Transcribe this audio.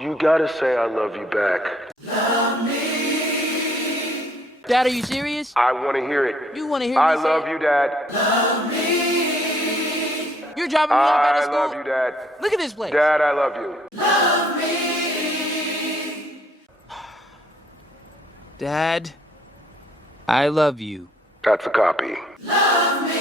You gotta say I love you back. Dad, are you serious? I want to hear it. You want to hear me I say love it? you, Dad. You're dropping me off out of I school? love you, Dad. Look at this place. Dad, I love you. Dad, I love you. That's a copy. Love me.